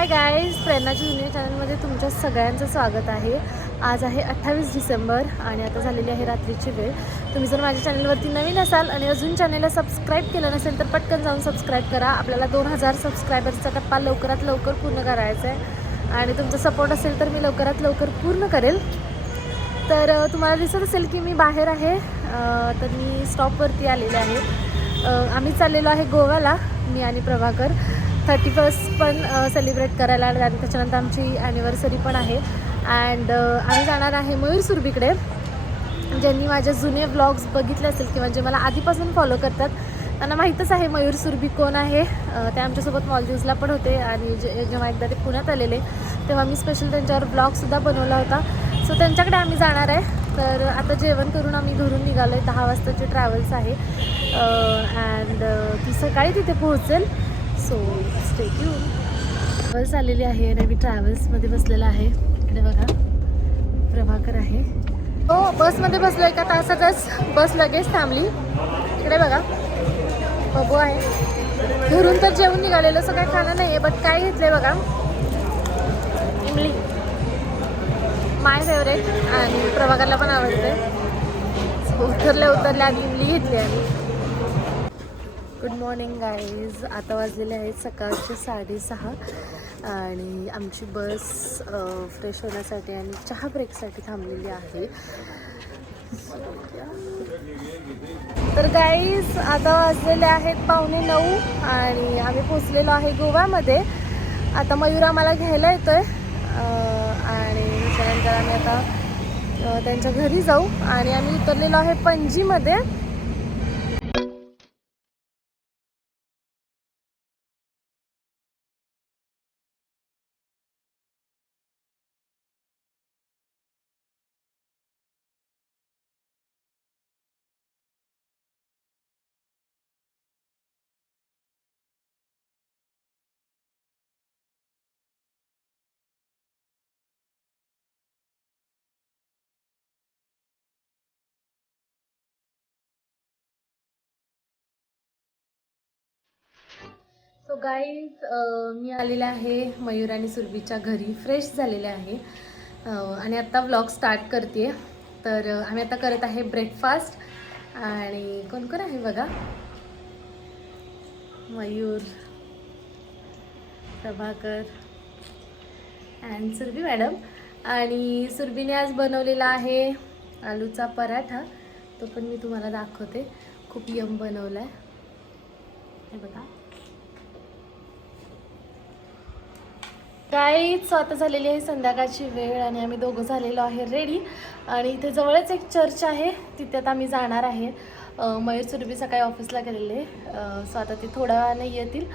Hi guys, प्रेरणाच्या junior चॅनलमध्ये तुमच्या सगळ्यांचं स्वागत आहे. आज आहे 28 डिसेंबर आणि आता झालेली आहे रात्रीची वेळ. तुम्ही जर माझ्या चॅनलवरती नवीन असाल आणि अजून चॅनलला सबस्क्राईब केलं नसेल तर पटकन जाऊन सबस्क्राईब करा. आपल्याला 2000 सबस्क्रायबर्सचा टप्पा लवकरात लवकर पूर्ण करायचा आहे आणि तुमचा सपोर्ट असेल तर मी लवकरात लवकर पूर्ण करेल. तर तुम्हाला दिसत असेल की मी बाहेर आहे. तर मी स्टॉपवरती आलेले आहे. आम्ही चाललेलो आहे गोव्याला, मी आणि प्रभाकर. 31st पण सेलिब्रेट करायला आणि त्याच्यानंतर आमची ॲनिव्हर्सरी पण आहे. अँड आम्ही जाणार आहे मयूर सुरभीकडे. ज्यांनी माझे जुने व्लॉग्स बघितले असेल किंवा जे मला आधीपासून फॉलो करतात त्यांना माहीतच आहे मयूर सुरभी कोण आहे. ते आमच्यासोबत मॉलदीव्सला पण होते आणि जेव्हा एकदा ते पुण्यात आलेले तेव्हा मी स्पेशल त्यांच्यावर ब्लॉगसुद्धा बनवला होता. सो त्यांच्याकडे आम्ही जाणार आहे. तर आता जेवण करून आम्ही घरून निघालो आहे. 10 वाजताची ट्रॅव्हल्स आहे अँड ती सकाळी तिथे पोहोचेल. So stay tune. बस आलेली आहे आणि मी ट्रॅव्हल्समध्ये बसलेला आहे. इकडे बघा प्रभाकर आहे. हो, बसमध्ये बसलो. एका तासातच बस लगेच थांबली. इकडे बघा बघू आहे. घरून तर जेवून निघालेलं, असं काय खाणं नाही आहे. बट काय घेतलं बघा, इमली माय फेवरेट आणि प्रभाकरला पण आवडते. उतरल्या आधी इमली घेतली आम्ही. Good morning guys. आता वाजलेले आहेत सकाळचे 6:30 आणि आमची बस फ्रेश होण्यासाठी आणि चहा ब्रेकसाठी थांबलेली आहे. तर गाईज आता वाजलेले आहेत 8:45 आणि आम्ही पोचलेलो आहे गोव्यामध्ये. आता मयूर आम्हाला घ्यायला येतो आहे आणि त्याच्यानंतर आम्ही आता त्यांच्या घरी जाऊ आणि आम्ही उतरलेलो आहे पणजीमध्ये. सो गाईज, मी आलेले आहे मयूर आणि सुरभीच्या घरी. फ्रेश झालेले आहे आणि आत्ता व्लॉग स्टार्ट करते. तर आम्ही आता करत आहे ब्रेकफास्ट आणि कोण कोण आहे बघा, मयूर, प्रभाकर अँड सुरभी मॅडम. आणि सुरभीने आज बनवलेला आहे आलूचा पराठा. तो पण मी तुम्हाला दाखवते. खूप यम बनवला आहे, हे बघा. काहीच स्वतः झालेली आहे संध्याकाळची वेळ आणि आम्ही दोघं झालेलो आहे रेडी. आणि इथे जवळच एक चर्च आहे, तिथे आता आम्ही जाणार आहे. मयूर सुरभी सकाळी ऑफिसला गेलेले, सो आता ते थोड्या वेळाने येतील.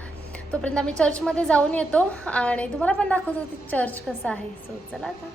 तोपर्यंत आम्ही चर्चमध्ये जाऊन येतो आणि तुम्हाला पण दाखवतो ते चर्च कसं आहे. सो चला आता.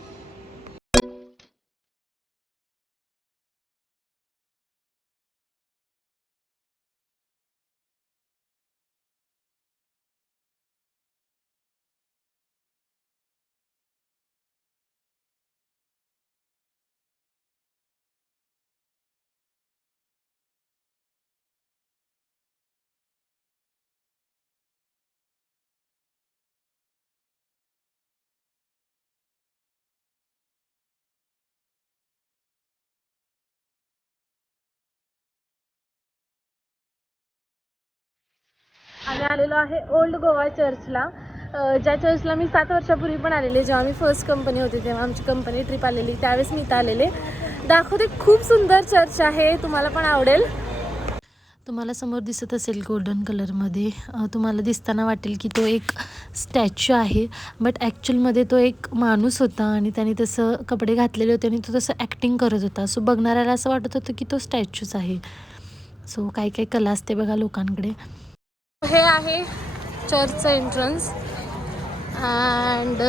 आम्ही आलेलो आहे ओल्ड गोवा चर्चला. ज्या चर्चला मी 7 वर्षापूर्वी पण आलेले. जेव्हा मी फर्स्ट कंपनी होती तेव्हा आमची कंपनी ट्रिप आलेली, त्यावेळेस मी इथं आलेले. दाखवते, खूप सुंदर चर्च आहे, तुम्हाला पण आवडेल. तुम्हाला समोर दिसत असेल गोल्डन कलरमध्ये, तुम्हाला दिसताना वाटेल की तो एक स्टॅच्यू आहे, बट ॲक्च्युअलमध्ये तो एक माणूस होता आणि त्याने तसं कपडे घातलेले होते आणि तो तसं ॲक्टिंग करत होता. सो बघणाऱ्याला असं वाटत होतं की तो स्टॅच्यूच आहे. सो काही काही कला असते बघा लोकांकडे. हे आहे चर्चचं एंट्रन्स अँड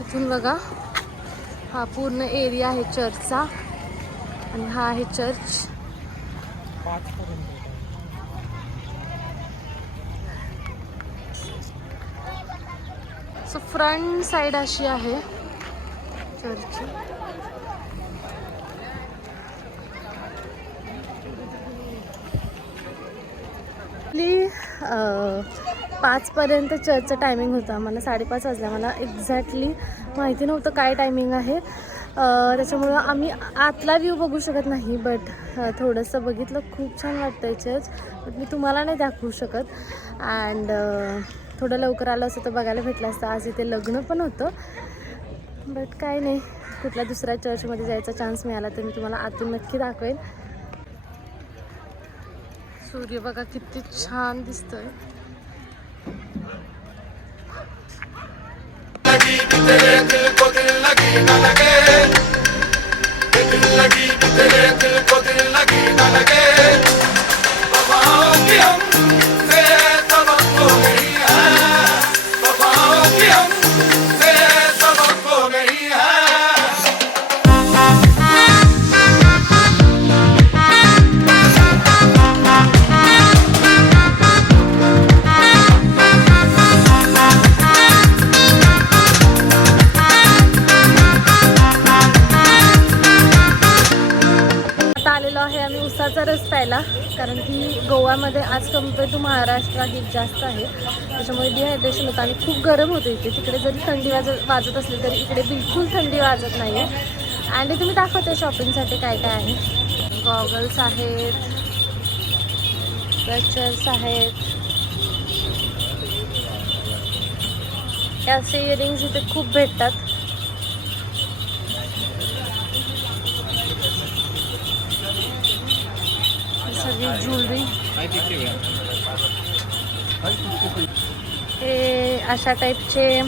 इथून बघा हा पूर्ण एरिया आहे चर्चचा आणि हा आहे चर्च. सो फ्रंट साईड अशी आहे चर्चची. 5पर्यंत चर्चचं टायमिंग होतं. आम्हाला 5:30 वाजल्या. मला एक्झॅक्टली माहिती नव्हतं काय टायमिंग आहे, त्याच्यामुळं आम्ही आतला व्ह्यू बघू शकत नाही. बट थोडंसं बघितलं. खूप छान वाटतं आहे चर्च, बट मी तुम्हाला नाही दाखवू शकत. अँड थोडं लवकर आलं असतं तर बघायला भेटलं असतं. आज इथे लग्न पण होतं, बट काय नाही. कुठल्या दुसऱ्या चर्चमध्ये जायचा चान्स मिळाला तर मी तुम्हाला आतून नक्की दाखवेन. सूर्य बघा किती छान दिसतोय. उसाचा रस प्यायला, कारण की गोव्यामध्ये आज कम्पेअर टू महाराष्ट्र हीट जास्त आहे, त्याच्यामुळे डिहायड्रेशन होतं आणि खूप गरम होतं इथे. तिकडे जरी थंडी वाजत असली तरी इकडे बिलकुल थंडी वाजत नाही आहे. आणि तुम्ही दाखवते शॉपिंगसाठी काय काय आहे. गॉगल्स आहेत, ब्रशर्स आहेत, असे इयरिंग्स इथे खूप भेटतात. सगळी ज्वेलरी, हे अशा टाईपचे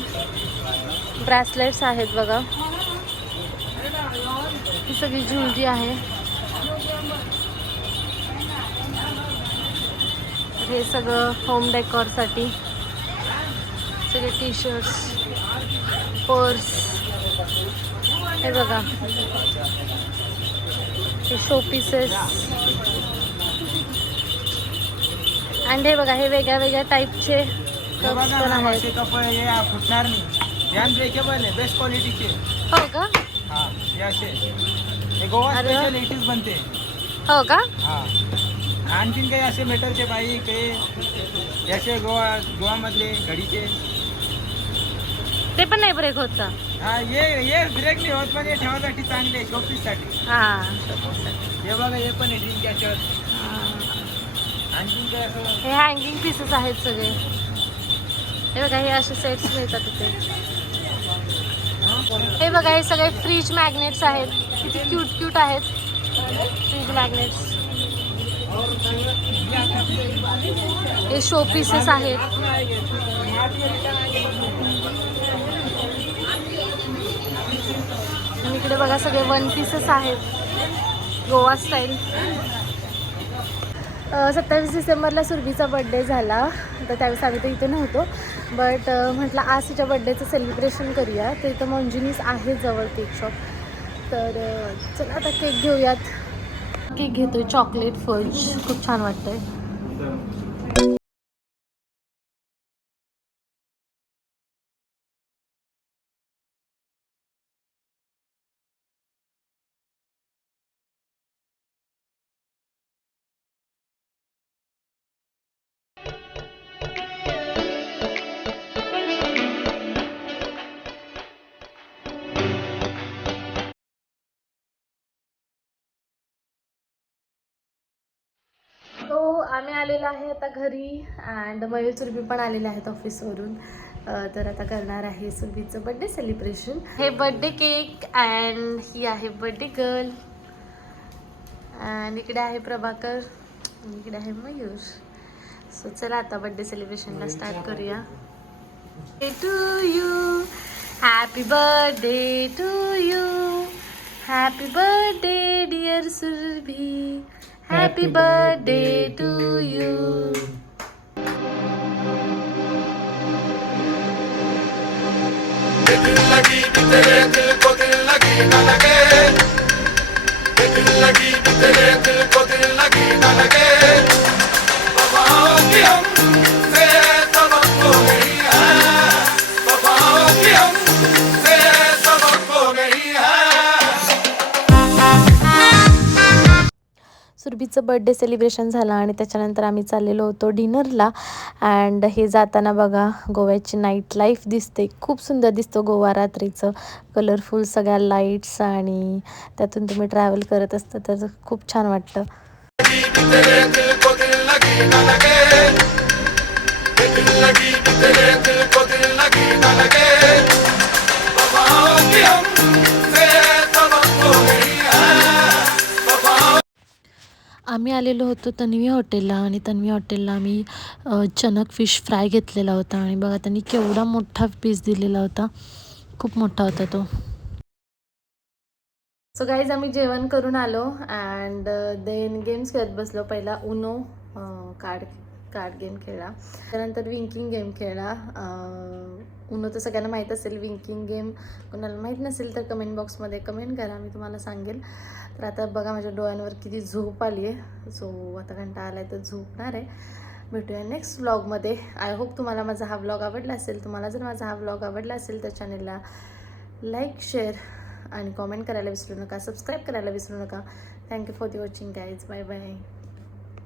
ब्रेसलेट्स आहेत बघा. ही सगळी ज्वेलरी आहे. हे सगळं होम डेकोरसाठी, सगळे टी शर्ट्स, पर्स, हे बघा हे शो पीसेस. आणि हे बघा हे वेगळ्या वेगळ्या टाईपचे कप्स पण आहेत. फुटणार नाही, ब्रेकेबल आहे, बेस्ट क्वालिटीचे. हो का? हा, हे असे हे गोवा स्पेशल 80s बनते. हो का? हा, आणखीन काही असे मेटलचे बाईक, काही असे गोवामधले घडीचे, ते पण नाही ब्रेक होत. हा, ये ब्रेक नाही होत, पण हे ठेवासाठी चांगले शोपीससाठी. हा, हे बघा हे पण आहे ड्रीम कॅचर. आणखीन काय असं हे हँगिंग पीसेस आहेत सगळे. हे बघा हे असे सेट्स मिळतात इथे. हे बघा हे सगळे फ्रीज मॅग्नेट्स आहेत, किती क्यूट क्यूट आहेत फ्रीज मॅग्नेट्स. हे शो पीसेस आहेत. आणि इकडे बघा सगळे वन पीसेस आहेत गोवा स्टाईल. 27 डिसेंबरला सुरभीचा बड्डे झाला, तर त्यावेळेस आम्ही तर इथे नव्हतो. बट म्हटलं आज तिच्या बड्डेचं सेलिब्रेशन करूया. तर इथं मंजुनीस आहे जवळ केक शॉप. तर चला आता केक घेऊयात. केक घेतोय चॉकलेट फज, खूप छान वाटतंय. तो आम्ही आलेलो आहे आता घरी. अँड मयूर सुरभी पण आलेले आहेत ऑफिसवरून. तर आता करणार आहे सुरभीचं बड्डे सेलिब्रेशन. हे बड्डे केक अँड ही आहे बड्डे गर्ल. अँड इकडे आहे प्रभाकर आणि इकडे आहे मयूर. सो चला आता बड्डे सेलिब्रेशनला स्टार्ट करूया. To you, happy birthday to you, happy birthday dear Surabhi, happy birthday to you. लगी तेरे दिल को दिल लगी न लगे, दिल लगी तेरे दिल को दिल लगी न लगे, वफाओं की हमसे सबक हो गई है, वफाओं की हमसे सबक हो गई है. सुरभीचं बर्थडे सेलिब्रेशन झालं आणि त्याच्यानंतर आम्ही चाललेलो होतो डिनरला. अँड हे जाताना बघा गोव्याची नाईट लाईफ दिसते, खूप सुंदर दिसतो गोवा रात्रीचं, कलरफुल सगळ्या लाईट्स आणि त्यातून तुम्ही ट्रॅव्हल करत असता तर खूप छान वाटतं. तेरे दिल को दिल लगी न लगे, दिल लगी तेरे दिल को दिल लगी न लगे, वफाओं की हमसे तवक्को नहीं है. आम्ही आलेलो होतो तन्वी हॉटेलला आणि तन्वी हॉटेलला आम्ही चणक फिश फ्राय घेतलेला होता आणि बघा त्यांनी केवढा मोठा पीस दिलेला होता, खूप मोठा होता तो. सो गाईज आम्ही जेवण करून आलो अँड देन गेम्स खेळत बसलो. पहिला उनो कार्ड गेम खेळला, त्यानंतर विंकिंग गेम खेळला. उनो तर सगळ्यांना माहीत असेल, विंकिंग गेम कोणाला माहीत नसेल तर कमेंट बॉक्समध्ये कमेंट करा, मी तुम्हाला सांगेल. तर आता बघा माझ्या डोळ्यांवर किती झोप आली आहे, सो आता घंटा आला आहे तर झोपणार आहे. भेटूया नेक्स्ट व्लॉगमध्ये. आय होप तुम्हाला माझा हा व्लॉग आवडला असेल. तुम्हाला जर माझा हा व्लॉग आवडला असेल तर चॅनलला लाईक, शेअर आणि कॉमेंट करायला विसरू नका, सबस्क्राईब करायला विसरू नका. Thank you for the watching guys. Bye bye.